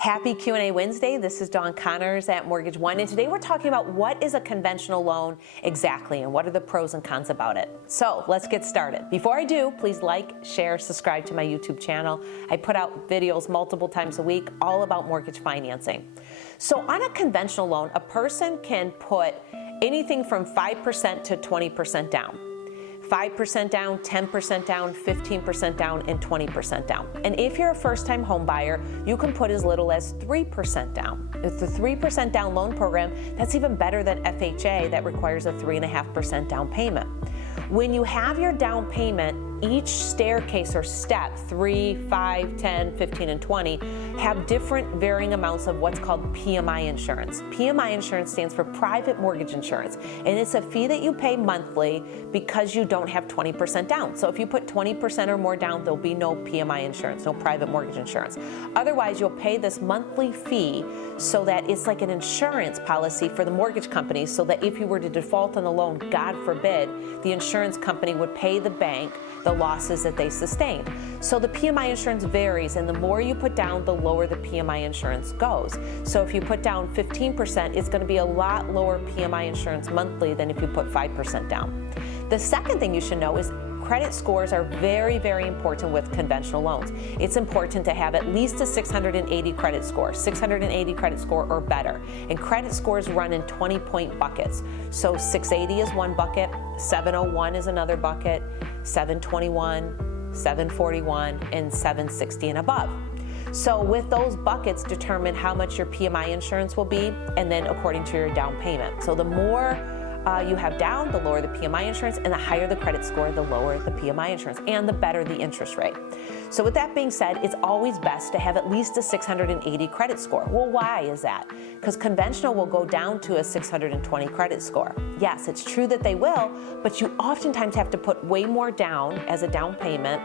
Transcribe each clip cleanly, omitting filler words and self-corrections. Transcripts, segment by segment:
Happy Q&A Wednesday. This is Dawn Connors at Mortgage One, and today we're talking about what is a conventional loan exactly and what are the pros and cons about it. So let's get started. Before I do, please like, share, subscribe to my YouTube channel. I put out videos multiple times a week all about mortgage financing. So on a conventional loan, a person can put anything from 5% to 20% down. 5% down, 10% down, 15% down, and 20% down. And if you're a first-time home buyer, you can put as little as 3% down. With the 3% down loan program, that's even better than FHA that requires a 3.5% down payment. When you have your down payment, each staircase or step, 3, 5, 10, 15, and 20, have different varying amounts of what's called PMI insurance. PMI insurance stands for private mortgage insurance, and it's a fee that you pay monthly because you don't have 20% down. So if you put 20% or more down, there'll be no PMI insurance, no private mortgage insurance. Otherwise, you'll pay this monthly fee so that it's like an insurance policy for the mortgage company, so that if you were to default on the loan, God forbid, the insurance company would pay the bank the losses that they sustained. So the PMI insurance varies, and the more you put down, the lower the PMI insurance goes. So if you put down 15%, it's going to be a lot lower PMI insurance monthly than if you put 5% down. The second thing you should know is credit scores are very, very important with conventional loans. It's important to have at least a 680 credit score, 680 credit score or better. And credit scores run in 20-point buckets. So 680 is one bucket, 701 is another bucket, 721, 741, and 760 and above. So with those buckets, determine how much your PMI insurance will be, and then according to your down payment. So the more you have down, the lower the PMI insurance, and the higher the credit score, the lower the PMI insurance, and the better the interest rate. So with that being said, it's always best to have at least a 680 credit score. Well, why is that? Because conventional will go down to a 620 credit score. Yes, it's true that they will, but you oftentimes have to put way more down as a down payment,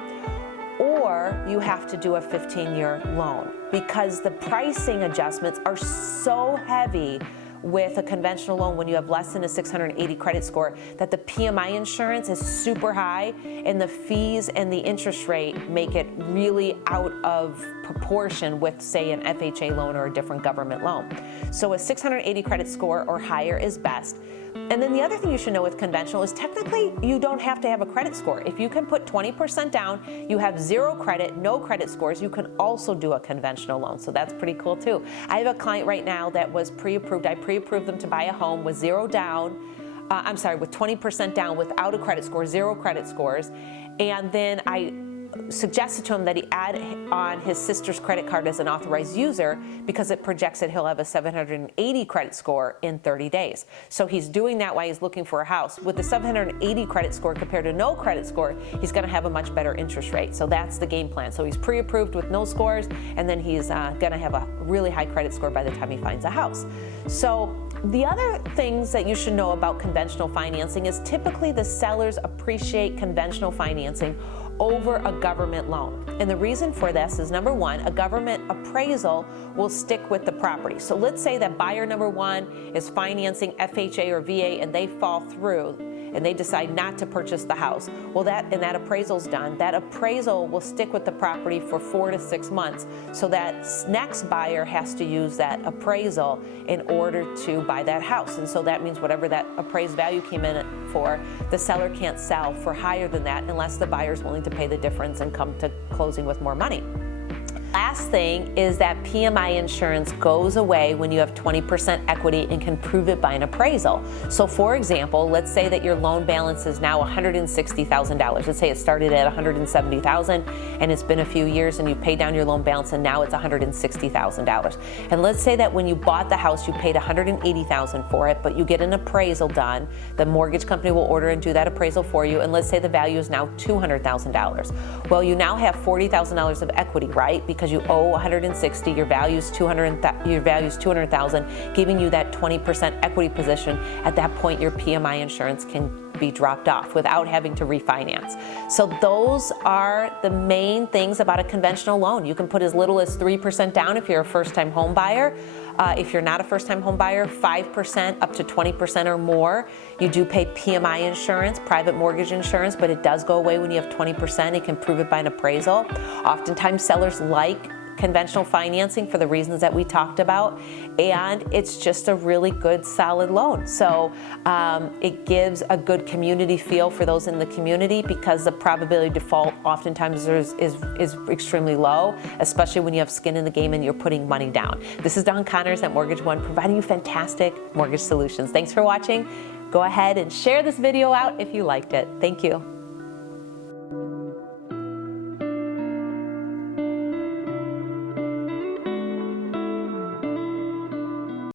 or you have to do a 15-year loan because the pricing adjustments are so heavy with a conventional loan when you have less than a 680 credit score that the PMI insurance is super high, and the fees and the interest rate make it really out of proportion with, say, an FHA loan or a different government loan. So a 680 credit score or higher is best. And then the other thing you should know with conventional is technically you don't have to have a credit score. If you can put 20% down, you have zero credit, no credit scores, you can also do a conventional loan. So that's pretty cool too. I have a client right now that was pre-approved. I pre-approved them to buy a home with zero down, with 20% down without a credit score, zero credit scores. And then I suggested to him that he add on his sister's credit card as an authorized user because it projects that he'll have a 780 credit score in 30 days. So he's doing that while he's looking for a house. With the 780 credit score compared to no credit score, he's going to have a much better interest rate. So that's the game plan. So he's pre-approved with no scores, and then he's going to have a really high credit score by the time he finds a house. So the other things that you should know about conventional financing is typically the sellers appreciate conventional financing over a government loan. And the reason for this is, number one, a government appraisal will stick with the property. So let's say that buyer number one is financing FHA or VA and they fall through and they decide not to purchase the house. Well, that appraisal's done. That appraisal will stick with the property for 4 to 6 months. So that next buyer has to use that appraisal in order to buy that house. And so that means whatever that appraised value came in for, the seller can't sell for higher than that unless the buyer's willing to pay the difference and come to closing with more money. Last thing is that PMI insurance goes away when you have 20% equity and can prove it by an appraisal. So for example, let's say that your loan balance is now $160,000. Let's say it started at $170,000 and it's been a few years and you paid down your loan balance and now it's $160,000. And let's say that when you bought the house, you paid $180,000 for it, but you get an appraisal done. The mortgage company will order and do that appraisal for you. And let's say the value is now $200,000. Well, you now have $40,000 of equity, right? Because you owe 160, your value is 200,000, giving you that 20% equity position. At that point, your PMI insurance can be dropped off without having to refinance. So those are the main things about a conventional loan. You can put as little as 3% down if you're a first-time home buyer. If you're not a first-time home buyer, 5% up to 20% or more. You do pay PMI insurance, private mortgage insurance, but it does go away when you have 20%. You can prove it by an appraisal. Oftentimes sellers like conventional financing for the reasons that we talked about, and it's just a really good, solid loan. So it gives a good community feel for those in the community, because the probability of default oftentimes is extremely low, especially when you have skin in the game and you're putting money down. This is Dawn Connors at Mortgage One, providing you fantastic mortgage solutions. Thanks for watching. Go ahead and share this video out if you liked it. Thank you.